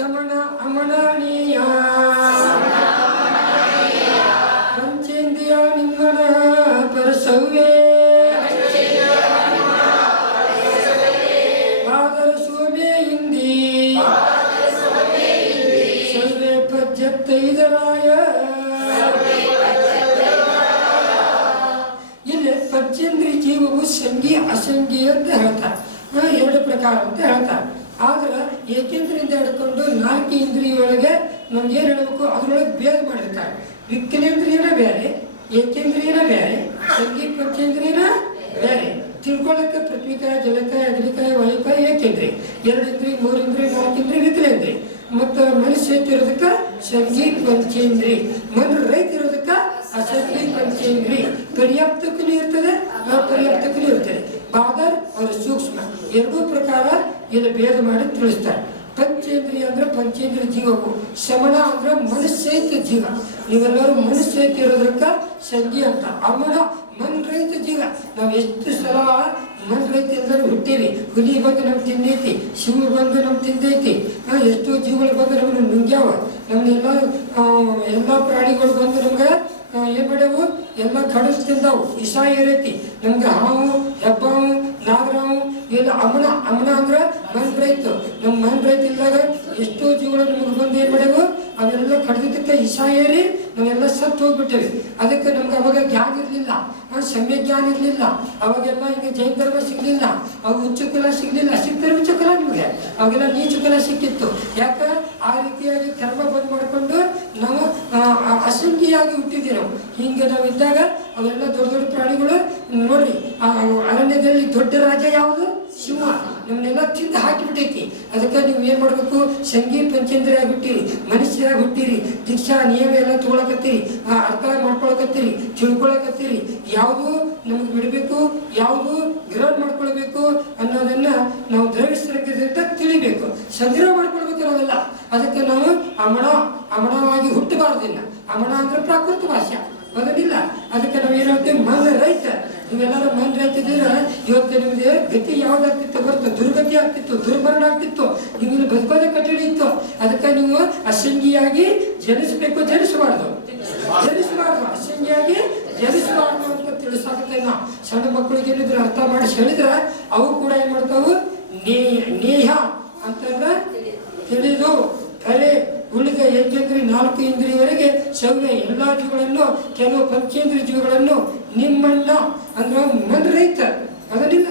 ಸಮಣ ಅಮಣನೀಯ ಪಂಚೇಂದ್ರಿಯ ನಿಮ್ಮನ ಪರಸವ್ಯೇ ಬಾದರ ಸೋಮೆ ಇಂದಿ ಸರ್ವೇ ಪಜ್ಜತ್ತೈದರಾಯ. ಇಲ್ಲಿ ಪಂಚೇಂದ್ರಿಯ ಜೀವವು ಸಂಗಿ ಅಸಂಗಿ ಅಂತ ಹೇಳ್ತಾರೆ, ಎರಡು ಪ್ರಕಾರ ಅಂತ ಹೇಳ್ತಾರೆ. ಆದ್ರೆ ಏಕೇಂದ್ರಿಯಿಂದ ಹಿಡ್ಕೊಂಡು 4 ಇಂದ್ರಿಯೊಳಗೆ ನಮ್ಗೆ ಏನು ಹೇಳಬೇಕು ಅದರೊಳಗೆ ಭೇದ ಮಾಡಿರ್ತಾರೆ. ವಿಕಲೇಂದ್ರಿಯನ ಬೇರೆ, ಏಕೇಂದ್ರಿಯನ ಬೇರೆ, ಸಂಗಿ ಪಂಚೇಂದ್ರಿಯನ ಬೇರೆ. ತಿಳ್ಕೊಳ್ಳೋಕ್ಕೆ ಪೃಥ್ವಿಕಾಯ, ಜಲಕಾಯ, ಅಗ್ನಿಕಾಯ, ವಾಯುಕಾಯ ಏಕೇಂದ್ರಿಯ, 2 ಇಂದ್ರಿಯ, 3 ಇಂದ್ರಿಯ, 4 ಇಂದ್ರಿಯ ವಿಕಲೇಂದ್ರಿಯ. ಮತ್ತು ಮನುಷ್ಯ ಇರೋದಕ್ಕೆ ಸಂಗಿ ಪಂಚೇಂದ್ರಿಯ, ಮನು ರೈತ ಇರೋದಕ್ಕೆ ಅಸಂಗಿ ಪಂಚೇಂದ್ರಿಯ. ಪರ್ಯಾಪ್ತಕ್ಕೂ ಇರ್ತದೆ, ಅಪರ್ಯಾಪ್ತಕ್ಕೂ ಇರ್ತದೆ. ಬಾದರ್ ಅವರು ಸೂಕ್ಷ್ಮ, ಎರಡೂ ಪ್ರಕಾರ ಇಲ್ಲಿ ಭೇದ ಮಾಡಿ ತಿಳಿಸ್ತಾರೆ. ಪಂಚೇಂದ್ರಿಯ ಅಂದ್ರೆ ಪಂಚೇಂದ್ರಿಯ ಜೀವವು, ಶಮಣ ಅಂದ್ರೆ ಮನಸ್ಸೈತ ಜೀವ. ನೀವೆಲ್ಲರೂ ಮನಸ್ಸೈತ ಇರೋದ್ರಕ್ಕ ಸಂಗಿ ಅಂತ. ಅಮಣ ಮನ್ ರೈತ ಜೀವ. ನಾವು ಎಷ್ಟು ಸಲ ಮನ್ ರೈತ ಎಲ್ಲರೂ ಹುಟ್ಟೀವಿ. ಹುಲಿ ಬಂದು ನಮ್ಗೆ ತಿಂದೈತಿ, ಶಿವ ಬಂದು ನಮ್ಗೆ ತಿಂದೈತಿ, ಎಷ್ಟೋ ಜೀವಗಳು ಬಂದು ನಮ್ಮನ್ನು ನುಂಗ್ಯಾವ. ಎಲ್ಲ ಪ್ರಾಣಿಗಳು ಬಂದು ನಮ್ಗೆ ಏನ್ ಮಾಡ್ಯಾವು, ಎಲ್ಲ ಕಡಿಸ್ ತಿಂದಾವು, ವಿಷ ಏರೈತಿ. ನಮ್ಗೆ ಹಾವು, ಹೆಬ್ಬಾವು, ನಾಗರಾವು ಇವೆಲ್ಲ ಅಮಣ. ಅಮಣ ಅಂದ್ರೆ ಮನ್ ರೈತ. ನಮ್ಮ ಮನ್ ರೈತ ಇದ್ದಾಗ ಎಷ್ಟೋ ಜೀವಗಳು ನಮ್ಗೆ ಬಂದು ಏನ್ ಮಾಡ್ಯಾವು, ಅವೆಲ್ಲ ಕಡಿದಕ್ಕೆ ವಿಷ ಏರಿ ನಾವೆಲ್ಲ ಸತ್ತು ಹೋಗ್ಬಿಟ್ಟೇವೆ. ಅದಕ್ಕೆ ನಮ್ಗೆ ಅವಾಗ ಜ್ಞಾನ ಇರಲಿಲ್ಲ, ಸಮ್ಯ ಜ್ಞಾನ ಇರಲಿಲ್ಲ. ಅವಾಗೆಲ್ಲ ಈಗ ಜೈನ ಧರ್ಮ ಸಿಗ್ಲಿಲ್ಲ, ಅವು ಉಚ್ಚ ಕುಲ ಸಿಗ್ಲಿಲ್ಲ. ಸಿಗ್ತಾರೆ ಉಚ್ಚ ಕುಲ ನಿಮಗೆ, ಅವಾಗೆಲ್ಲ ನೀಚ ಕುಲ ಸಿಕ್ಕಿತ್ತು. ಯಾಕೆ ಆ ರೀತಿಯಾಗಿ ಕರ್ಮ ಬಂದ್ ಮಾಡ್ಕೊಂಡು ನಾವು ಅಸಂಖ್ಯಾಗಿ ಹುಟ್ಟಿದ್ದೀವಿ. ನಾವು ಹಿಂಗೆ ನಾವು ಇದ್ದಾಗ ಅವೆಲ್ಲ ದೊಡ್ಡ ದೊಡ್ಡ ಪ್ರಾಣಿಗಳು ನೋಡ್ರಿ, ಅರಣ್ಯದಲ್ಲಿ ದೊಡ್ಡ ರಾಜ ಯಾವುದು, ಸಿಂಹ. ನಮ್ಮನ್ನೆಲ್ಲ ತಿಂದು ಹಾಕಿಬಿಟ್ಟೈತಿ. ಅದಕ್ಕೆ ನೀವು ಏನ್ ಮಾಡ್ಬೇಕು, ಸಂಗಿ ಪಂಚೇಂದ್ರಿಯ ಹುಟ್ಟಿರಿ, ಮನುಷ್ಯರಾಗಿ ಹುಟ್ಟಿರಿ, ದೀಕ್ಷಾ ನಿಯಮ ಎಲ್ಲ ತಗೊಳಕತ್ತೀರಿ, ಅರ್ಥ ಮಾಡ್ಕೊಳಕತ್ತೀರಿ, ತಿಳ್ಕೊಳಕತ್ತೀರಿ. ಯಾವುದು ನಮ್ಗೆ ಬಿಡಬೇಕು, ಯಾವುದು ಗ್ರಹಣ ಮಾಡ್ಕೊಳ್ಬೇಕು ಅನ್ನೋದನ್ನ ನಾವು ದ್ರವ್ಯದಿಂದ ತಿಳಿಬೇಕು, ಸಂಗ್ರಹ ಮಾಡ್ಕೊಳ್ಬೇಕು ನಾವೆಲ್ಲ. ಅದಕ್ಕೆ ನಾವು ಅಮಣವಾಗಿ ಹುಟ್ಟಬಾರ್ದಿಲ್ಲ. ಅಮಣ ಅಂದ್ರೆ ಪ್ರಾಕೃತ ಭಾಷೆ, ಬರೋದಿಲ್ಲ. ಅದಕ್ಕೆ ನಾವು ಏನು ಹೇಳ್ತೀವಿ, ಮನ್ ರೈತ. ನೀವೆಲ್ಲರೂ ಮನ್ ರೈತ ಇದ್ದೀರ, ಇವತ್ತು ನಿಮ್ಗೆ ಗತಿ ಯಾವ್ದಾಗ್ತಿತ್ತು ಗೊತ್ತ, ದುರ್ಗತಿ ಆಗ್ತಿತ್ತು, ದುರ್ಮರಣ ಆಗ್ತಿತ್ತು, ನೀವು ಬದುಕೋದೇ ಕಠಿಣ ಇತ್ತು. ಅದಕ್ಕೆ ನೀವು ಅಸಂಗಿಯಾಗಿ ಜನಿಸ್ಬೇಕು, ಜನಿಸಬಾರ್ದು, ಅಸಂಗಿಯಾಗಿ ಜನಿಸಬಾರ್ದು ಅಂತ ತಿಳಿಸಾಕತ್ತೆ. ನಾವು ಸಣ್ಣ ಮಕ್ಕಳಿಗೆ ಏನಿದ್ರು ಅರ್ಥ ಮಾಡಿಸಿ ಹೇಳಿದ್ರೆ ಅವು ಕೂಡ ಏನ್ ಮಾಡ್ತಾವು, ನೇಹ ಅಂತಂದ್ರೆ ತಿಳಿದು ಕರೆ ಉಳಿದ ಏಕೇಂದ್ರಿಯ 4 ಇಂದ್ರಿಯವರೆಗೆ ಸವ್ಯ ಎಲ್ಲ ಜೀವಗಳನ್ನು, ಕೆಲವು ಪಂಚೇಂದ್ರಿಯ ಜೀವಗಳನ್ನು ನಿಮ್ಮನ್ನ ಅಂದ್ರೆ ಮನ ರೈತ. ಅದನ್ನಿಲ್ಲ,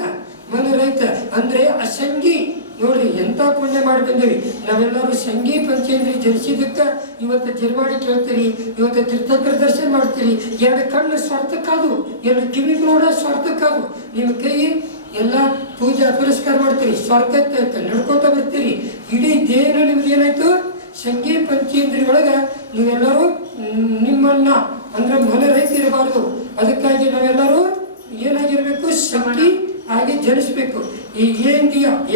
ಮನ ರೈತ ಅಂದ್ರೆ ಅಸಂಗಿ. ನೋಡ್ರಿ ಎಂತ ಪುಣ್ಯ ಮಾಡಿ ಬಂದೇವಿ ನಾವೆಲ್ಲರೂ. ಸಂಗಿ ಪಂಚೇಂದ್ರಿಯ ಜನಿಸಿದ್ದಕ್ಕೆ ಇವತ್ತು ಜನ್ಮಾಡಿ ಕೇಳ್ತೀರಿ, ಇವತ್ತು ತೀರ್ಥಂಕರ ದರ್ಶನ ಮಾಡ್ತೀರಿ. 2 ಕಣ್ಣು ಸ್ವಾರ್ಥಕ್ಕಾದು, 2 ಕಿವಿ ನೋಡ ಸ್ವಾರ್ಥಕ್ಕಾದು. ನಿಮ್ಮ ಕೈ ಎಲ್ಲ ಪೂಜೆ ಪುರಸ್ಕಾರ ಮಾಡ್ತೀರಿ, ಸ್ವಾರ್ಥಕ್ಕೆ ನಡ್ಕೊತ ಬರ್ತೀರಿ. ಇಡೀ ದೇಹ ನಿಮ್ದು ಏನಾಯ್ತು, ಸಂಗಿ ಪಂಚೇಂದ್ರಿಯ ಒಳಗ ನೀವೆಲ್ಲರೂ ನಿಮ್ಮನ್ನ ಅಂದ್ರೆ ಮನ ರೈತ ಇರಬಾರ್ದು. ಅದಕ್ಕಾಗಿ ನಾವೆಲ್ಲರೂ ಏನಾಗಿರ್ಬೇಕು, ಸಂಗಿ ಆಗಿ ಜನಿಸ್ಬೇಕು. ಈ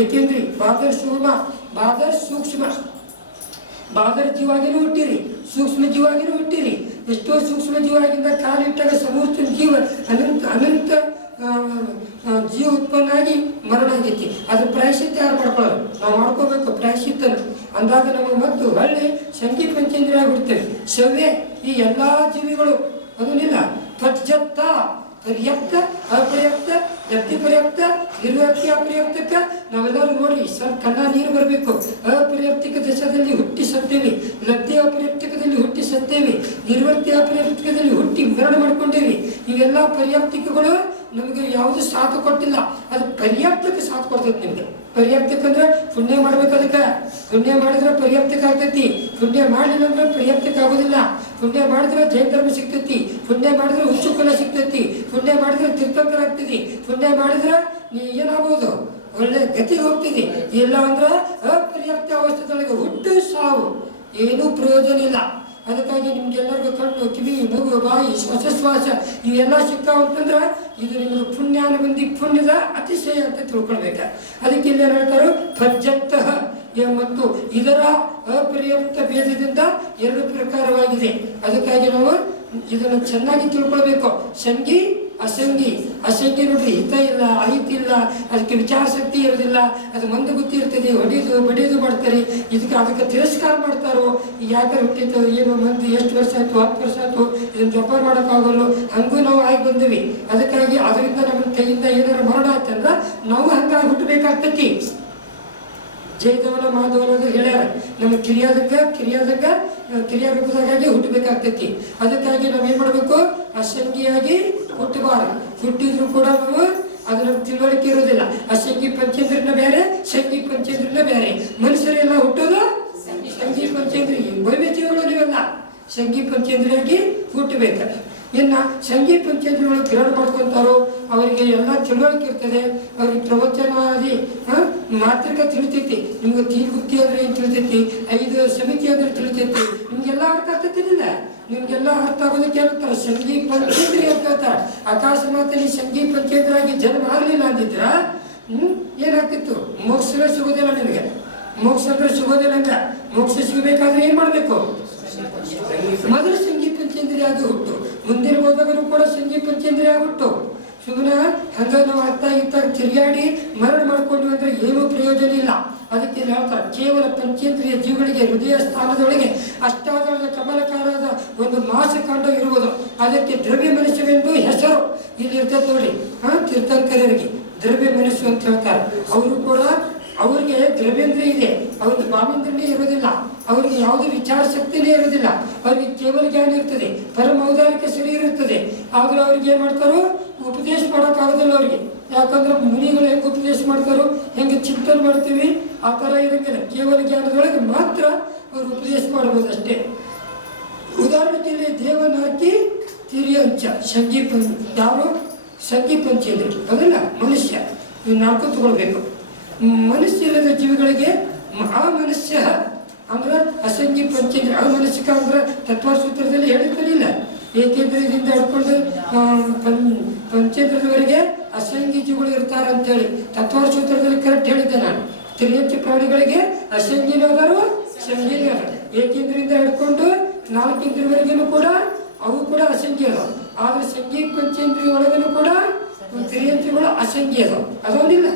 ಏಕೇಂದ್ರಿಯ ಬಾದರ್ ಸೂಕ್ಷ್ಮ, ಬಾದರ್ ಸೂಕ್ಷ್ಮ. ಬಾದರ್ ಜೀವಾಗಿನೂ ಹುಟ್ಟಿರಿ, ಸೂಕ್ಷ್ಮ ಜೀವಾಗಿನೂ ಹುಟ್ಟಿರಿ. ಎಷ್ಟೋ ಸೂಕ್ಷ್ಮ ಜೀವಾಗಿಂದ ಕಾಲಿಟ್ಟಾಗ ಸಮೂಹ ಜೀವ ಅನಂತ ಜೀವ ಉತ್ಪನ್ನ ಆಗಿ ಮರಣ ಆಗೈತಿ. ಅದ್ರ ಪ್ರಾಯಶ್ಚಿತ್ತ ಯಾರು ಮಾಡ್ಕೊಳ್ಳೋರು, ನಾವು ಮಾಡ್ಕೋಬೇಕು ಪ್ರಾಯಶ್ಚಿತ್ತನ. ಅಂದಾಗ ನಮಗೆ ಮತ್ತು ಹಳ್ಳಿ ಸಂಗಿ ಪಂಚೇಂದ್ರಿಯ ಬಿಡ್ತೇವೆ. ಸವ್ಯ ಈ ಎಲ್ಲಾ ಜೀವಿಗಳು ಅದನ್ನಿಲ್ಲ. ಪರ್ಯಾಪ್ತ, ಪರ್ಯಾಪ್ತ, ಅಪರ್ಯಾಪ್ತ, ವ್ಯಕ್ತಿ ಪರ್ಯಾಪ್ತ, ನಿರ್ವ್ಯಕ್ತಿ ಅಪರ್ಯಾಪ್ತಕ್ಕೆ ನಾವೆಲ್ಲರೂ ನೋಡ್ರಿ ಸ್ವಲ್ಪ ಕಣ್ಣ ನೀರು ಬರಬೇಕು. ಅಪರ್ಯಾಪ್ತಿಕ ದಶದಲ್ಲಿ ಹುಟ್ಟಿ ಸತ್ತೇವೆ, ಲಬ್ಧಿ ಅಪರ್ಯಾಪ್ತಿಕದಲ್ಲಿ ಹುಟ್ಟಿ ಸತ್ತೇವೆ, ನಿರ್ವರ್ತಿ ಅಪರ್ಯಾಪ್ತಿಕದಲ್ಲಿ ಹುಟ್ಟಿ ಮರಣ ಮಾಡ್ಕೊಂಡೇವಿ. ಇವೆಲ್ಲ ಪರ್ಯಾಪ್ತಿಕಗಳು ನಮಗೆ ಯಾವುದು ಸಾಥ್ ಕೊಟ್ಟಿಲ್ಲ. ಅದು ಪರ್ಯಾಪ್ತಕ್ಕೆ ಸಾಥ್ ಕೊಡ್ತೈತಿ ನಿಮ್ಗೆ. ಪರ್ಯಾಪ್ತಕ್ಕೆ ಅಂದ್ರೆ ಪುಣ್ಯ ಮಾಡ್ಬೇಕು. ಅದಕ್ಕೆ ಪುಣ್ಯ ಮಾಡಿದ್ರೆ ಪರ್ಯಾಪ್ತಕ್ಕೆ ಆಗ್ತೈತಿ, ಪುಣ್ಯ ಮಾಡಲಿಲ್ಲ ಅಂದ್ರೆ ಪರ್ಯಾಪ್ತಕ್ಕೆ ಆಗೋದಿಲ್ಲ. ಪುಣ್ಯ ಮಾಡಿದ್ರೆ ಜೈನ ಧರ್ಮ ಸಿಗ್ತೈತಿ, ಪುಣ್ಯ ಮಾಡಿದ್ರೆ ಹುಚ್ಚು ಕುಲ ಸಿಗ್ತೈತಿ, ಪುಣ್ಯ ಮಾಡಿದ್ರೆ ತೀರ್ಥಂಕರ ಆಗ್ತೈತಿ, ಪುಣ್ಯ ಮಾಡಿದ್ರೆ ನೀ ಏನಾಗ್ಬೋದು, ಒಳ್ಳೆ ಗತಿ ಹೋಗ್ತಿದಿ. ಇಲ್ಲ ಅಂದ್ರೆ ಅಪರ್ಯಾಪ್ತ ಅವಸ್ಥೆದೊಳಗೆ ಹುಟ್ಟು ಸಾವು, ಏನೂ ಪ್ರಯೋಜನ ಇಲ್ಲ. ಅದಕ್ಕಾಗಿ ನಿಮ್ಗೆಲ್ಲರಿಗೂ ಕಣ್ಣು, ಕಿವಿ, ಮೂಗು, ಬಾಯಿ, ಶ್ವಾಸೋಚ್ಛ್ವಾಸ ಇವೆಲ್ಲ ಸಿಕ್ಕಾವಂತಂದ್ರೆ ಇದು ನಿಮ್ಗೆ ಪುಣ್ಯಾನುಬಂಧಿ, ಪುಣ್ಯದ ಅತಿಶಯ ಅಂತ ತಿಳ್ಕೊಳ್ಬೇಕ. ಅದಕ್ಕೆ ಇಲ್ಲಿ ಏನು ಹೇಳ್ತಾರೋ, ಪರ್ಯಂತಃ ಮತ್ತು ಇದರ ಅಪರ್ಯಾಪ್ತ ಭೇದದಿಂದ 2 ಪ್ರಕಾರವಾಗಿದೆ. ಅದಕ್ಕಾಗಿ ನಾವು ಇದನ್ನು ಚೆನ್ನಾಗಿ ತಿಳ್ಕೊಳ್ಬೇಕು. ಸಂಗಿ ಅಸಂಗಿ ನೋಡ್ರಿ, ಹಿತ ಇಲ್ಲ, ಅಹಿತ ಇಲ್ಲ, ಅದಕ್ಕೆ ವಿಚಾರ ಶಕ್ತಿ ಇರೋದಿಲ್ಲ, ಅದು ಮಂದ ಬುದ್ಧಿ ಇರ್ತದೆ, ಹೊಡೆಯೋದು ಬಡಿಯೋದು ಮಾಡ್ತಾರೆ, ಅದಕ್ಕೆ ತಿರಸ್ಕಾರ ಮಾಡ್ತಾರೋ. ಯಾಕೆ ಹುಟ್ಟಿತ್ತು, ಏನು ಮಂದಿ ಎಷ್ಟು ವರ್ಷ ಆಯ್ತು, 10 ವರ್ಷ ಆಯ್ತು, ಇದನ್ನು ಜಪಾನ ಮಾಡೋಕ್ಕಾಗಲ್ಲ, ಹಂಗೂ ನಾವು ಆಗಿ ಬಂದಿವಿ. ಅದಕ್ಕಾಗಿ ಅದರಿಂದ ನಮ್ಮ ಕೈಯಿಂದ ಏನಾದ್ರು ಮರಣ ಆಯ್ತಂದ್ರೆ ನಾವು ಹಂಗಾಗಿ ಹುಟ್ಟಬೇಕಾಗ್ತೈತಿ. ಜಯದವನ ಮಾಧವನ ಹೇಳ್ಯಾರ, ನಮ್ಮ ಕ್ರಿಯಾರೂಪದಾಗಿ ಹುಟ್ಟಬೇಕಾಗ್ತೈತಿ. ಅದಕ್ಕಾಗಿ ನಾವೇನ್ ಮಾಡ್ಬೇಕು, ಅಸಂಗಿಯಾಗಿ ಹುಟ್ಟಬಾರದು. ಹುಟ್ಟಿದ್ರು ಕೂಡ ನಾವು ಅದರ ತಿಳುವಳಿಕೆ ಇರೋದಿಲ್ಲ. ಅಸಂಗಿ ಪಂಚೇಂದ್ರನ ಬೇರೆ, ಸಂಗಿ ಪಂಚೇಂದ್ರನ ಬೇರೆ. ಮನುಷ್ಯರೆಲ್ಲ ಹುಟ್ಟೋದು ಸಂಗಿ ಪಂಚೇಂದ್ರಿಗೆ, ಭವ್ಯ ಜೀವಗಳು ನೀವೆಲ್ಲ ಸಂಗಿ ಪಂಚೇಂದ್ರಿಯಾಗಿ ಹುಟ್ಟಬೇಕು. ಇನ್ನು ಸಂಗಿ ಪಂಚೇಂದ್ರಗಳು ಗ್ರಹಣ ಮಾಡ್ಕೊಂತಾರೋ ಅವರಿಗೆ ಎಲ್ಲ ತಿಳುವಳಿಕೆ ಇರ್ತದೆ. ಅವ್ರಿಗೆ ಪ್ರವಚನಾದಿ ಮಾತೃಕ ತಿಳಿತೈತಿ. ನಿಮ್ಗೆ ತೀರ್ಗುತ್ತಿ ಅಂದ್ರೆ ಏನು ತಿಳಿತೈತಿ, 5 ಸಮಿತಿ ಅಂದ್ರೆ ತಿಳಿತೈತಿ. ನಿಮ್ಗೆಲ್ಲ ಅರ್ಥ ಆಗ್ತೈತಿಲ್ಲ, ನಿಮ್ಗೆಲ್ಲ ಅರ್ಥ ಆಗೋದಕ್ಕೆ ಹೇಳ್ತಾರೆ ಸಂಗಿ ಪಂಚೇಂದ್ರಿ ಅಂತ ಹೇಳ್ತಾರೆ. ಅಕಸ್ಮಾತ್ ಸಂಗಿ ಪಂಚೇಂದ್ರಾಗಿ ಜನ್ಮ ಆಗಲಿಲ್ಲ ಅಂದಿದ್ರ ಏನಾಗ್ತಿತ್ತು, ಮೋಕ್ಷವೇ ಸಿಗೋದಿಲ್ಲ ನಿನಗೆ. ಮೋಕ್ಷ ಅಂದ್ರೆ ಸಿಗೋದಿಲ್ಲ ಅಂತ. ಮೋಕ್ಷ ಸಿಗಬೇಕಾದ್ರೆ ಏನ್ ಮಾಡ್ಬೇಕು, ಮೊದಲು ಸಂಗಿ ಪಂಚೇಂದ್ರಿಯಾಗಿ ಹುಟ್ಟು, ಮುಂದಿನ ಹೋದಾಗಲೂ ಕೂಡ ಸಂಗಿ ಪಂಚೇಂದ್ರಿಯಾಗಿ ಹುಟ್ಟು. ಸುಮ್ಮನೆ ಹಂಗ ನಾವು ಅರ್ಥ ಇತ್ತಾಗ ತಿರುಗಾಡಿ ಮರಣ ಮಾಡ್ಕೊಂಡು ಅಂದ್ರೆ ಏನೂ ಪ್ರಯೋಜನ ಇಲ್ಲ. ಅದಕ್ಕೆ ಹೇಳ್ತಾರೆ, ಕೇವಲ ಪಂಚೇಂದ್ರಿಯ ಜೀವಗಳಿಗೆ ಹೃದಯ ಸ್ಥಾನದೊಳಗೆ ಅಷ್ಟಾದಳದ ಕಮಲಕಾರದ ಒಂದು ಮಾಸಕಾಂಡ ಇರುವುದು. ಅದಕ್ಕೆ ದ್ರವ್ಯ ಮನಸ್ಸವೆಂದು ಹೆಸರು ಇಲ್ಲಿ ಇರ್ತದೆ ನೋಡಿ. ತೀರ್ಥಂಕರರಿಗೆ ದ್ರವ್ಯ ಮನಸ್ಸು ಅಂತ ಹೇಳ್ತಾರೆ. ಅವರು ಕೂಡ ಅವ್ರಿಗೆ ದ್ರವ್ಯೇಂದ್ರ ಇದೆ, ಅವ್ರಿಗೆ ಭಾವೇಂದ್ರನೇ ಇರೋದಿಲ್ಲ, ಅವ್ರಿಗೆ ಯಾವುದೇ ವಿಚಾರ ಶಕ್ತಿನೇ ಇರೋದಿಲ್ಲ. ಅವ್ರಿಗೆ ಕೇವಲ ಜ್ಞಾನ ಇರ್ತದೆ, ಪರಮ ಔದಾರಿಕ ಶರೀರ ಇರ್ತದೆ. ಆದ್ರೆ ಅವ್ರಿಗೆ ಏನ್ ಮಾಡ್ತಾರೋ, ಉಪದೇಶ ಮಾಡೋಕ್ಕಾಗೋದಿಲ್ಲ ಅವ್ರಿಗೆ. ಯಾಕಂದ್ರೆ ಮುನಿಗಳು ಹೆಂಗೆ ಉಪದೇಶ ಮಾಡ್ತಾರೋ, ಹೆಂಗೆ ಚಿಂತನೆ ಮಾಡ್ತೀವಿ ಆ ಥರ ಇರೋಂಗಿಲ್ಲ. ಕೇವಲ ಜ್ಞಾನದೊಳಗೆ ಮಾತ್ರ ಅವ್ರು ಉಪದೇಶ ಮಾಡ್ಬೋದು ಅಷ್ಟೇ. ಉದಾಹರಣೆಗೆ ದೇವನಾಕಿ ತಿರಿಯಂಚ ಯಾರು ಸಂಗಿ ಪಂಚೇಂದ್ರಿ ಅದಲ್ಲ ಮನುಷ್ಯ. ಇವು 4 ತಗೊಳ್ಬೇಕು. ಮನಸ್ಸು ಇಲ್ಲದ ಜೀವಿಗಳಿಗೆ ಅಮನಸ್ಯ ಅಂದ್ರೆ ಅಸಂಗಿ ಪಂಚೇಂದ್ರ. ಅಮನಸ್ಸಿಕ ಅಂದ್ರೆ ತತ್ವಸೂತ್ರದಲ್ಲಿ ಹೇಳಿರ್ತಾನಿಲ್ಲ, ಏಕೇಂದ್ರದಿಂದ ಹಿಡ್ಕೊಂಡು ಪಂಚೇಂದ್ರದವರೆಗೆ ಅಸಂಗಿ ಜೀವಿಗಳು ಇರ್ತಾರೆ ಅಂತೇಳಿ ತತ್ವಸೂತ್ರದಲ್ಲಿ ಕರೆಕ್ಟ್ ಹೇಳಿದ್ದೆ ನಾನು. ತ್ರಿಯಂಚ ಪ್ರಾಣಿಗಳಿಗೆ ಅಸಂಗಿನೂ ಅದಾರು, ಸಂಗಿನೂ ಅದ. ಏಕೇಂದ್ರದಿಂದ ಹಿಡ್ಕೊಂಡು 4 ಇಂದ್ರವರೆಗೂ ಕೂಡ ಅವು ಕೂಡ ಅಸಂಗಿ ಅದಾವ. ಆದ್ರೆ ಸಂಗಿ ಪಂಚೇಂದ್ರಿಯ ಒಳಗನು ಕೂಡ ತ್ರಿಯಂಚಗಳು ಅಸಂಗಿ ಅದಾವ. ಅದೊಂದಿಲ್ಲ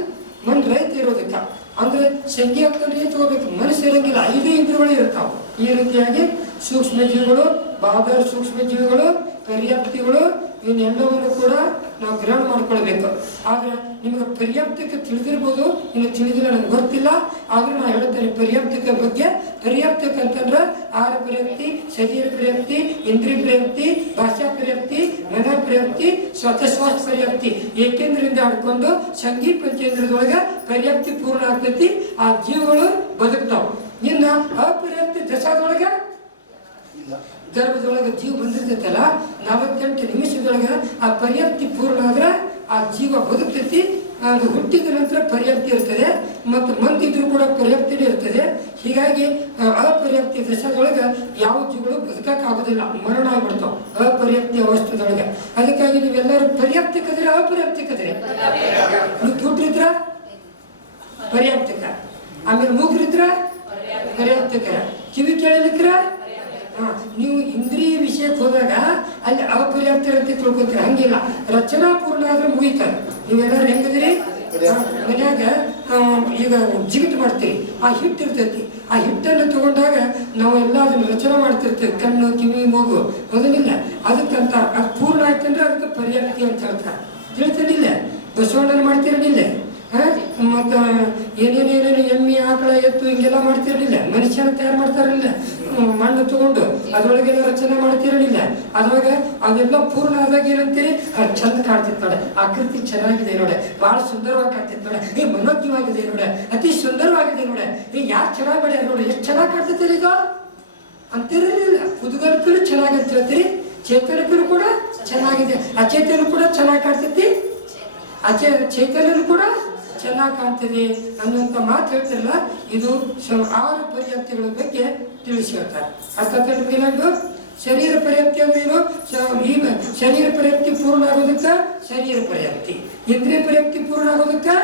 ರೈತ ಇರೋದಕ್ಕ ಅಂದ್ರೆ ಸಂಗಿ ಅಂತಂದ್ರೆ ತಗೋಬೇಕು, ಮನಸ್ಸು ಇರಂಗಿಲ್ಲ, 5 ಇಂದ್ರಿಯಗಳು ಇರ್ತಾವ. ಈ ರೀತಿಯಾಗಿ ಸೂಕ್ಷ್ಮ ಜೀವಿಗಳು, ಬಾದರ್ ಸೂಕ್ಷ್ಮ ಜೀವಿಗಳು, ಪರ್ಯಾಪ್ತಿಗಳು ಇವನ್ನೆಲ್ಲವನ್ನು ಕೂಡ ನಾವು ಗ್ರಹಣ ಮಾಡ್ಕೊಳ್ಬೇಕು. ಆದ್ರೆ ನಿಮಗೆ ಪರ್ಯಾಪ್ತಕ್ಕೆ ತಿಳಿದಿರ್ಬೋದು, ಇನ್ನು ತಿಳಿದಿಲ್ಲ ನನಗೆ ಗೊತ್ತಿಲ್ಲ. ಆದ್ರೂ ನಾನು ಹೇಳ್ತೇನೆ ಪರ್ಯಾಪ್ತಕ ಬಗ್ಗೆ. ಪರ್ಯಾಪ್ತಕ ಅಂತಂದ್ರೆ 6 ಪರ್ಯಾಪ್ತಿ, ಶರೀರ ಪರ್ಯಾಪ್ತಿ, ಇಂದ್ರಿಯ ಪರ್ಯಾಪ್ತಿ, ಭಾಷಾ ಪರ್ಯಾಪ್ತಿ, ಮನ ಪರ್ಯಾಪ್ತಿ, ಸ್ವತಃಶ್ವಾಸ ಪರ್ಯಾಪ್ತಿ. ಏಕೆಂದ್ರಿಂದ ಆಡ್ಕೊಂಡು ಸಂಗಿ ಪಂಚೇಂದ್ರದೊಳಗೆ ಪರ್ಯಾಪ್ತಿ ಪೂರ್ಣ ಆಗ್ತೈತಿ. ಆ ಜೀವಗಳು ಬದುಕ್ತಾವ. ಇನ್ನು ಅಪರ್ಯಾಪ್ತಿ ದಶಾದೊಳಗೆ ಗರ್ಭದೊಳಗೆ ಜೀವ ಬಂದಿರ್ತೈತಲ್ಲ, 48 ನಿಮಿಷದೊಳಗೆ ಆ ಪರ್ಯಾಪ್ತಿ ಪೂರ್ಣ ಆದ್ರೆ ಆ ಜೀವ ಬದುಕ್ತೈತಿ. ಅದು ಹುಟ್ಟಿದ ನಂತರ ಪರ್ಯಾಪ್ತಿ ಇರ್ತದೆ, ಮತ್ತು ಮಂದಿದ್ರು ಕೂಡ ಪರ್ಯಾಪ್ತಿನೇ ಇರ್ತದೆ. ಹೀಗಾಗಿ ಅಪರ್ಯಾಪ್ತಿ ದಶದೊಳಗೆ ಯಾವ ಜೀವಗಳು ಬದುಕಕ್ಕಾಗೋದಿಲ್ಲ, ಮರಣ ಆಗ್ಬಿಡ್ತಾವ ಅಪರ್ಯಾಪ್ತಿ ಅವಸ್ಥೆದೊಳಗೆ. ಅದಕ್ಕಾಗಿ ನೀವೆಲ್ಲರೂ ಪರ್ಯಾಪ್ತಿಕದ್ರೆ ಅಪರ್ಯಾಪ್ತಿಕದ್ರೆ, ನೀವು ದುಡ್ರಿದ್ರ ಪರ್ಯಾಪ್ತಿಕ, ಆಮೇಲೆ ಮೂಗ್ರಿದ್ರ ಪರ್ಯಾಪ್ತಿಕರ, ಕಿವಿ ಕೇಳಲಿಕ್ರ ನೀವು ಇಂದ್ರಿಯ ವಿಷಯಕ್ಕೆ ಹೋದಾಗ ಅಲ್ಲಿ ಅಪರ್ಯಾಪ್ತಿ ಅಂತ ತಿಳ್ಕೊತೀರ. ಹಂಗಿಲ್ಲ, ರಚನಾ ಪೂರ್ಣ ಆದ್ರೆ ಮುಗಿತಾರೆ. ನೀವೆಲ್ಲರೂ ಹೆಂಗದಿರಿ, ಮನ್ಯಾಗ ಈಗ ಜಿಗಿಟ್ ಮಾಡ್ತೀವಿ, ಆ ಹಿಟ್ಟು ಇರ್ತೈತಿ. ಆ ಹಿಟ್ಟನ್ನು ತಗೊಂಡಾಗ ನಾವು ಎಲ್ಲ ಅದನ್ನು ರಚನೆ ಮಾಡ್ತಿರ್ತೀವಿ, ಕಣ್ಣು ಕಿವಿ ಮೂಗು, ಅದನ್ನಿಲ್ಲ ಅದಕ್ಕಂತ ಅದು ಪೂರ್ಣ ಆಯ್ತಂದ್ರೆ ಅದಕ್ಕೆ ಪರ್ಯಾಪ್ತಿ ಅಂತ ಹೇಳ್ತಾರೆ. ತಿಳ್ತಾನಿಲ್ಲ, ಬಸವಣ್ಣನ ಮಾಡ್ತಿರಲಿಲ್ಲ, ಮತ್ತು ಏನೇನೇನೇನು ಎಮ್ಮೆ ಆಕಳ ಎತ್ತು ಹಿಂಗೆಲ್ಲ ಮಾಡ್ತಿರಲಿಲ್ಲ. ಮನುಷ್ಯನ ತಯಾರು ಮಾಡ್ತಾರಲಿಲ್ಲ, ಮಣ್ಣು ತಗೊಂಡು ಅದ್ರೊಳಗೆಲ್ಲ ರಚನೆ ಮಾಡ್ತಿರಲಿಲ್ಲ. ಅದ್ರೊಳಗೆ ಅದೆಲ್ಲ ಪೂರ್ಣ ಆದಾಗ ಏನಂತೀರಿ, ಚಂದ ಕಾಣ್ತಿತ್ತು ನೋಡೆ, ಆಕೃತಿ ಚೆನ್ನಾಗಿದೆ ನೋಡೆ, ಭಾಳ ಸುಂದರವಾಗಿ ಕಾಣ್ತಿತ್ತು ನೋಡೆ, ಮನೋಜ್ಞವಾಗಿದೆ ನೋಡೆ, ಅತಿ ಸುಂದರವಾಗಿದೆ ನೋಡೆ, ಯಾರು ಚೆನ್ನಾಗಿ ಮಾಡ್ಯಾರ ನೋಡಿ, ಎಷ್ಟು ಚೆನ್ನಾಗಿ ಕಾಣ್ತೈತಿ ಈಗ ಅಂತಿರಲಿಲ್ಲ. ಕುದುಗಲಕ್ಕೂ ಚೆನ್ನಾಗಿ ಅಂತ ಹೇಳ್ತೀರಿ, ಚೇತನಕ್ಕೂ ಕೂಡ ಚೆನ್ನಾಗಿದೆ, ಅಚೇತನ ಕೂಡ ಚೆನ್ನಾಗಿ ಕಾಣ್ತೈತಿ, ಚೇತನನು ಕೂಡ ಚೆನ್ನಾಗಿ ಕಾಣ್ತದೆ ಅನ್ನುವಂಥ ಮಾತು ಹೇಳ್ತಿರಲ್ಲ. ಇದು 6 ಪರ್ಯಾಪ್ತಿಗಳ ಬಗ್ಗೆ ತಿಳಿಸಿ ಹೇಳ್ತಾರೆ. ಅರ್ಥಾತ್ ಶರೀರ ಪರ್ಯಾಪ್ತಿ ಅಂದ್ರೆ ಏನು, ಶರೀರ ಪರ್ಯಾಪ್ತಿ ಪೂರ್ಣ ಆಗೋದಕ್ಕೆ ಶರೀರ ಪರ್ಯಾಪ್ತಿ, ಇಂದ್ರಿಯ ಪರ್ಯಾಪ್ತಿ ಪೂರ್ಣ ಆಗೋದಕ್ಕೆ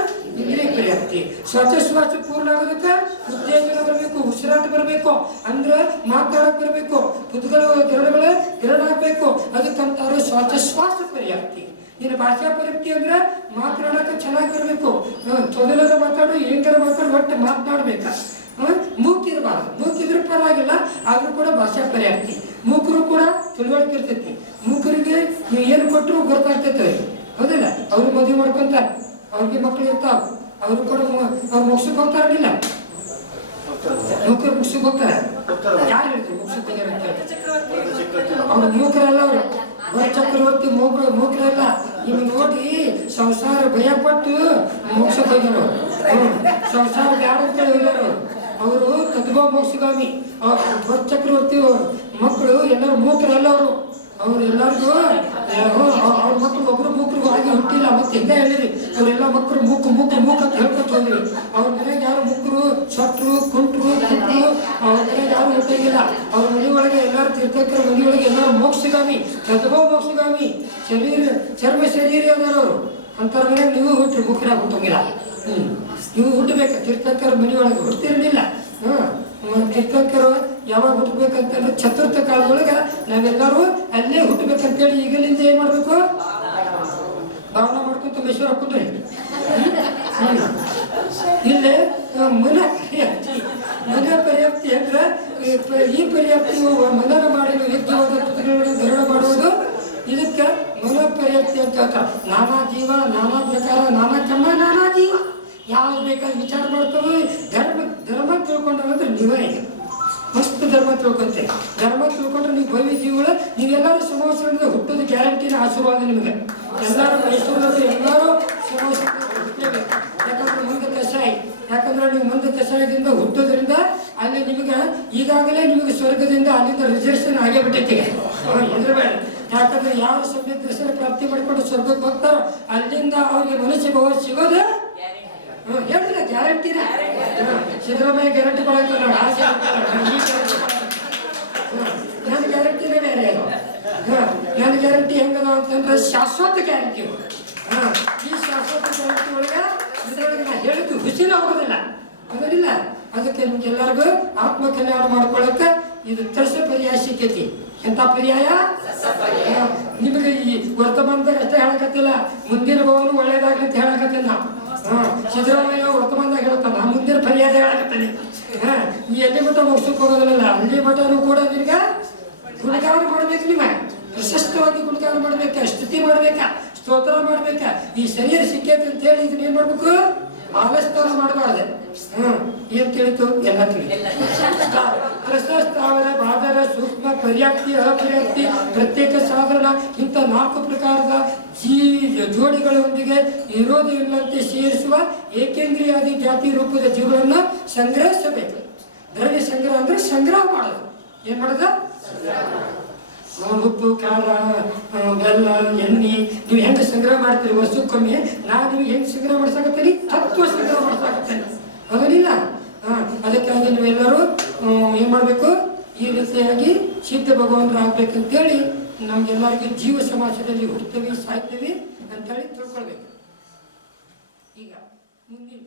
ಇಂದ್ರಿಯ ಪರ್ಯಾಪ್ತಿ, ಶ್ವಾಸೋಚ್ಛ್ವಾಸ ಪೂರ್ಣ ಆಗೋದಕ್ಕೆ ಉತ್ತೇಜನ ಬರಬೇಕು, ಉಸಿರಾಟ ಬರಬೇಕು, ಅಂದ್ರೆ ಮಾತಾಡಕ್ ಬರಬೇಕು, ಪುದ್ಗಳು ಗಿರಣಗಳು ಗಿರಣ ಆಗ್ಬೇಕು, ಅದಕ್ಕಂತಾರು ಶ್ವಾಸೋಚ್ಛ್ವಾಸ ಪರ್ಯಾಪ್ತಿ. ನಿನ್ನ ಭಾಷಾ ಪರೀಕ್ಷೆ ಅಂದ್ರೆ ಮಾತನಾಡಕ್ಕೆ ಚೆನ್ನಾಗಿ ಬರಬೇಕು. ತೊದಲರ ಮಾತಾಡು, ಹೆಂಗರ ಮಾತಾಡು, ಒಟ್ಟು ಮಾತನಾಡ್ಬೇಕ. ಮೂಕಿರಬಾರ್ದು. ಮೂಕಿದ್ರೆ ಪರವಾಗಿಲ್ಲ, ಆದ್ರೂ ಕೂಡ ಭಾಷಾ ಪರ್ಯಾಪ್ತಿ. ಮೂಕರು ಕೂಡ ತಿಳುವಳಿಕೆ ಇರ್ತೈತಿ. ಮೂಕರಿಗೆ ನೀವು ಏನು ಕೊಟ್ಟರು ಗೊತ್ತಾಗ್ತೈತೆ, ಹೌದಿಲ್ಲ? ಅವ್ರು ಮದುವೆ ಮಾಡ್ಕೊಂತಾರೆ, ಅವ್ರಿಗೆ ಮಕ್ಕಳು ಇರ್ತಾವ, ಅವರು ಕೂಡ ಅವ್ರು ಮುಗಿಸಕ್ಕೆ ಹೋಗ್ತಾರಲ್ಲ, ಮೂಕರು ಮುಗಿಸಕ್ಕೆ ಹೋಗ್ತಾರೆ. ಯಾರು ಹೇಳಿದ್ರು ಮುಗಿಸಕ್ಕೆ ಅವ್ರು ಮೂಕರಲ್ಲ, ಅವರು ಚಕ್ರವರ್ತಿ ಮೂಕರಲ್ಲ. ನಿಮ್ಗೆ ನೋಡಿ ಸಂಸಾರ ಭಯಪಟ್ಟು ಮುಗಿಸಕ್ಕೆ ಹೋಗ್ಯಾರ. ಸಂಸಾರ ಬ್ಯಾಡ ಅಂತೇಳಿ ಹೋಗ್ಯಾರ ಅವರು. ತದ್ಭವ ಮೋಕ್ಷಗಾಮಿ ಚಕ್ರವರ್ತಿ ಮಕ್ಕಳು ಎಲ್ಲರೂ ಮೂಕರಲ್ಲ. ಅವ್ರು ಎಲ್ಲರಿಗೂ ಅವ್ರ ಮಕ್ಕಳು ಒಬ್ರು ಮೂಕರಿಗೂ ಆಗಿ ಹುಟ್ಟಿಲ್ಲ. ಮತ್ತೆ ಹಿಂಗೆ ಹೇಳಿರಿ, ಅವರೆಲ್ಲ ಮಕ್ಕಳು ಮೂಕ ಅಂತ ಹೇಳ್ಕೊತ ಹೋದ್ರಿ. ಅವ್ರ ಮನೆಗೆ ಯಾರು ಮುಕ್ಕರು, ಸೊಟ್ಟರು, ಕುಂಟ್ರು, ಕುಟ್ರು, ಅವ್ರ ಮನೆಗೆ ಯಾರು ಹುಟ್ಟಿಲ್ಲ. ಅವ್ರ ಮನೆಯೊಳಗೆ ಎಲ್ಲರೂ ತೀರ್ಥಂಕರ ಮನೆಯೊಳಗೆ ಎಲ್ಲರೂ ಮೋಕ್ಷಗಾಮಿ, ತದ್ಭವ ಮೋಕ್ಷಗಾಮಿ, ಚರ್ಮ ಶರೀರ ಅದಾರ ಅವರು. ಅಂಥವ್ರ ಮನೆಗೆ ನೀವು ಹುಟ್ಟ್ರಿ, ಮುಖರಾಗ ಹುಟ್ಟಂಗಿಲ್ಲ. ನೀವು ಹುಟ್ಟಬೇಕು. ತೀರ್ಥಂಕರ ಮನೆಯೊಳಗೆ ಹುಡ್ತಿರಲಿಲ್ಲ. ತೀರ್ಥಂಕರು ಯಾವಾಗ ಹುಟ್ಟಬೇಕಂತಂದ್ರೆ ಚತುರ್ಥ ಕಾಲದೊಳಗೆ ನಾವೆಲ್ಲರೂ ಅಲ್ಲೇ ಹುಟ್ಟಬೇಕಂತೇಳಿ ಈಗಲಿಂದ ಏನು ಮಾಡಬೇಕು? ಭಾವನೆ ಮಾಡ್ಕೊಂತ ಮೇಶ್ವರ ಹಾಕೊಂಡ್ರಿ. ಇಲ್ಲಿ ಮನ ಪರ್ಯಾಪ್ತಿ ಅಂದ್ರೆ ಈ ಪರ್ಯಾಪ್ತಿ ಮನನ ಮಾಡಿ ಯಜ್ಞವಾದ ಪುತ್ರಗಳನ್ನು ಧರಣ ಮಾಡುವುದು. ಇದಕ್ಕೆ ಮನ ಪರ್ಯಾಪ್ತಿ ಅಂತ ಹೇಳ್ತಾರೆ. ನಾನಾ ಜೀವ, ನಾನಾ ಪ್ರಕಾರ, ನಾನಾ ಕರ್ಮ, ನಾನಾ ಜೀವ. ಯಾವ್ದು ಬೇಕಾದ್ರೆ ವಿಚಾರ ಮಾಡ್ತವೆ. ಧರ್ಮ ತಿಳ್ಕೊಂಡ್ರೆ ನೀವೇ ಮಸ್ತ್ ಧರ್ಮ ತಿಳ್ಕೊಂತೆ. ಧರ್ಮ ತಿಳ್ಕೊಂಡ್ರೆ ನೀವು ಭವ್ಯ ಜೀವಗಳು, ನೀವೆಲ್ಲರೂ ಸಮೋಸದಿಂದ ಹುಟ್ಟೋದು ಗ್ಯಾರಂಟಿನ ಆಶೀರ್ವಾದ ನಿಮಗೆ. ಎಲ್ಲರೂ ಮೈಸೂರಲ್ಲಿ ಎಲ್ಲರೂ ಸಮೋಸದಿಂದ ಹುಟ್ಟಲೇಬೇಕು. ಯಾಕಂದ್ರೆ ಮುಂದೆ ಕಷಾಯ, ಯಾಕಂದ್ರೆ ನೀವು ಮುಂದೆ ಕಷಾಯದಿಂದ ಹುಟ್ಟೋದ್ರಿಂದ ಅಲ್ಲಿ ನಿಮಗೆ ಈಗಾಗಲೇ ನಿಮಗೆ ಸ್ವರ್ಗದಿಂದ ಅಲ್ಲಿಂದ ರಿಸರ್ವೇಷನ್ ಆಗೇ ಬಿಟ್ಟೈತಿ. ಹೆದರಬೇಡ. ಯಾಕಂದ್ರೆ ಯಾವ ಸಭ್ಯ ದರ್ಶನ ಪ್ರಾಪ್ತಿ ಮಾಡಿಕೊಂಡು ಸ್ವರ್ಗಕ್ಕೆ ಹೋಗ್ತಾರೋ ಅಲ್ಲಿಂದ ಅವ್ರಿಗೆ ಮನುಷ್ಯ ಭವ ಸಿಗೋದು ಹೇಳಿಲ್ಲ, ಗ್ಯಾರಂಟಿನ. ಸಿದ್ದರಾಮಯ್ಯ ಗ್ಯಾರಂಟಿ ಕೊಡೋಲ್ಲ, ನನ್ನ ಗ್ಯಾರಂಟಿನೇ ಬೇರೆ. ನನ್ನ ಗ್ಯಾರಂಟಿ ಹೆಂಗದ ಅಂತಂದ್ರೆ ಶಾಶ್ವತ ಗ್ಯಾರಂಟಿ. ಈ ಶಾಶ್ವತ ಗ್ಯಾರಂಟಿ ಒಳಗೆ ಇದರೊಳಗೆ ನಾ ಹೇಳಿದ್ದು ಹುಸಿನ ಹೋಗೋದಿಲ್ಲ, ಅದರಿಲ್ಲ. ಅದಕ್ಕೆ ನಿಮ್ಗೆಲ್ಲರಿಗೂ ಆತ್ಮ ಕಲ್ಯಾಣ ಮಾಡ್ಕೊಳ್ಳೋಕೆ ಇದು ತರ್ಸ ಪರ್ಯಾಯ ಸಿಕ್ಕೈತಿ. ಎಂಥ ಪರ್ಯಾಯ? ನಿಮಗೆ ಈ ವರ್ತಮಾನದಾಗ ಅಷ್ಟೇ ಹೇಳಕತ್ತಿಲ್ಲ, ಮುಂದಿನ ಭವನು ಒಳ್ಳೇದಾಗ್ಲಿ ಅಂತ ಹೇಳಕತ್ತಿಲ್ಲ ನಾವು. ಸಿದ್ದರಾಮಯ್ಯ ವರ್ತಮಾನದಾಗ ಹೇಳ್ತಾನ, ಮುಂದಿನ ಪರ್ಯಾಯ ಹೇಳಕತ್ತಾನೆ. ಈ ಎಲ್ಲಿ ಮಠ ಮುಗಿಸಕ್ಕೆ ಹೋಗೋದಿಲ್ಲ, ಅಲ್ಲಿ ಮಠನೂ ಕೂಡ ನಿಮ್ಗೆ ಗುಣಗಾನ ಮಾಡ್ಬೇಕು. ನೀವು ಪ್ರಶಸ್ತವಾಗಿ ಗುಣಗಾನ ಮಾಡ್ಬೇಕಾ, ಸ್ತುತಿ ಮಾಡ್ಬೇಕಾ, ಸ್ತೋತ್ರ ಮಾಡ್ಬೇಕಾ. ಈ ಶರೀರ ಸಿಕ್ಕೈತೆ ಅಂತ ಹೇಳಿ ಇದನ್ನ ಏನ್ ಮಾಡ್ಬೇಕು? ಆಲಸ್ತಾನ ಮಾಡಬಾರ್ದು. ಏನ್ ತಿಳಿತು? ಎಲ್ಲ ತಿಳಿತು. ಪ್ರಶಸ್ತಾವರ, ಬಾದರ, ಸೂಕ್ಷ್ಮ, ಪರ್ಯಾಪ್ತಿ, ಅಪರ್ಯಾಪ್ತಿ, ಪ್ರತ್ಯೇಕ ಸಾಧನ ಇಂಥ 4 ಪ್ರಕಾರದ ಜೋಡಿಗಳೊಂದಿಗೆ ವಿರೋಧವಿಲ್ಲಂತೆ ಸೇರಿಸುವ ಏಕೇಂದ್ರಿಯಾದಿ ಜಾತಿ ರೂಪದ ಜೀವಗಳನ್ನು ಸಂಗ್ರಹಿಸಬೇಕು. ದ್ರವ್ಯ ಸಂಗ್ರಹ ಅಂದ್ರೆ ಸಂಗ್ರಹ ಮಾಡೋದು. ಏನ್ ಮಾಡೋದು? ಉಪ್ಪು, ಖಾರ, ಬೆಲ್ಲ, ಎಣ್ಣೆ ನೀವು ಹೆಂಗೆ ಸಂಗ್ರಹ ಮಾಡ್ತೀರಿ ವರ್ಷಕ್ಕೊಮ್ಮೆ, ನಾನು ನಿಮಗೆ ಹೆಂಗೆ ಸಂಗ್ರಹ ಮಾಡ್ಸಾಕತ್ತೀನಿ? ತತ್ವ ಸಂಗ್ರಹ ಮಾಡ್ಸಾಕತ್ತೇನೆ, ಅದನ್ನಿಲ್ಲ. ಅದಕ್ಕಾಗಿ ನೀವೆಲ್ಲರೂ ಏನು ಮಾಡಬೇಕು? ಈ ರೀತಿಯಾಗಿ ಸಿದ್ಧ ಭಗವಂತರು ಆಗ್ಬೇಕಂತೇಳಿ ನಮ್ಗೆಲ್ಲರಿಗೂ ಜೀವ ಸಮಾಜದಲ್ಲಿ ಹುಡ್ತೀವಿ, ಸಾಯ್ತೀವಿ ಅಂತೇಳಿ ತಿಳ್ಕೊಳ್ಬೇಕು. ಈಗ ಮುಂದಿನ